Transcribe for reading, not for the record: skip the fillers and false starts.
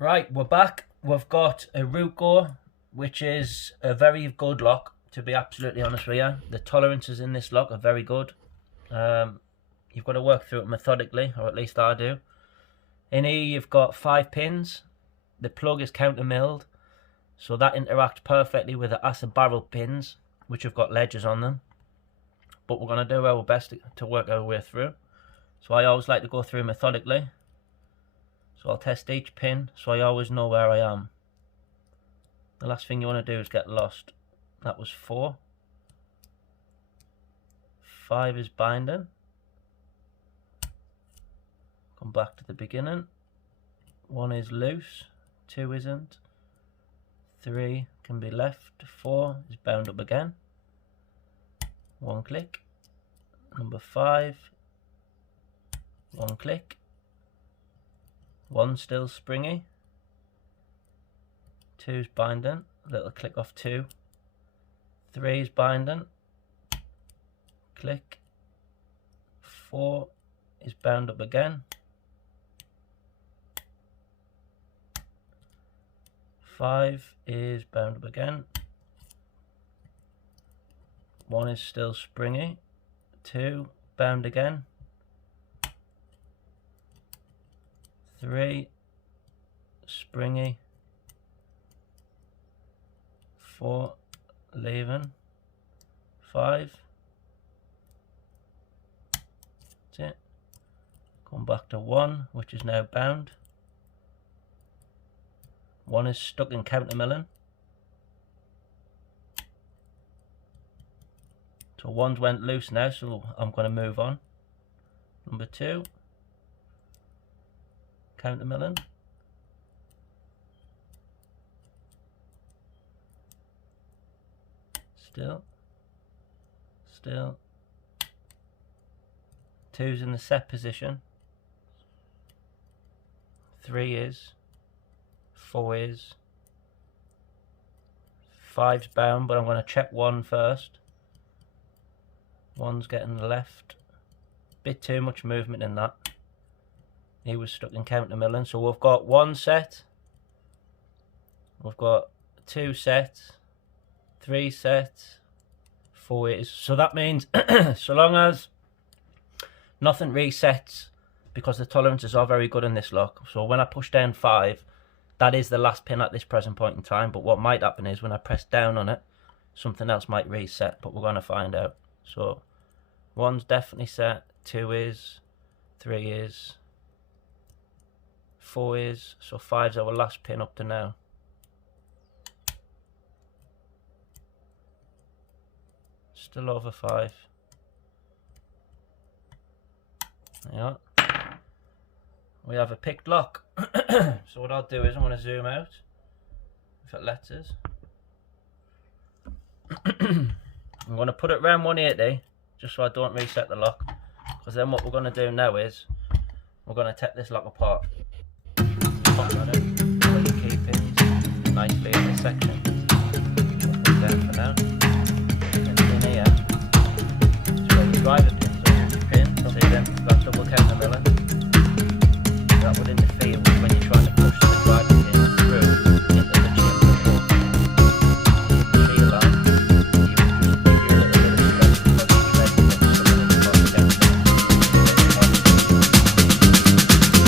Right, we're back. We've got a Ruko, which is a very good lock, to be absolutely honest with you. The tolerances in this lock are very good. You've got to work through it methodically, or at least I do. In here you've got 5 pins. The plug is counter milled, so that interacts perfectly with the Assa barrel pins, which have got ledges on them. But we're going to do our best to work our way through. So I always like to go through methodically. So I'll test each pin so I always know where I am. The last thing you want to do is get lost. That was 4. 5 is binding. Come back to the beginning. 1 is loose. 2 isn't. 3 can be left. 4 is bound up again. 1 click. Number 5. 1 click. 1 still springy. 2's binding. Little click off 2. 3's binding. Click. 4 is bound up again. 5 is bound up again. 1 is still springy. 2 bound again. 3 springy. 4 leaving. 5. That's it. Come back to 1, which is now bound. 1 is stuck in counter milling. So 1's went loose now, so I'm going to move on. Number 2. Counter milling. Still. 2's in the set position. 3 is. 4 is. 5's bound, but I'm going to check 1 first. 1's getting left. Bit too much movement in that. He was stuck in counter milling. So we've got 1 set. We've got 2 sets. 3 sets. 4 is. So that means so long as nothing resets, because the tolerances are very good in this lock. So when I push down 5, that is the last pin at this present point in time. But what might happen is when I press down on it, something else might reset. But we're going to find out. So 1's definitely set. 2 is. 3 is. 4 is. So 5's our last pin up to now. Still over 5. Yeah. We have a picked lock. So what I'll do is I'm going to zoom out, if it lets us. I'm going to put it around 180, just so I don't reset the lock. Because then what we're going to do now is, we're going to take this lock apart. Pop that in, put your key pins nicely in this section. Put them down for now. And in here, so where the driver pins are, pin, see then, that double counter milling. That would indicate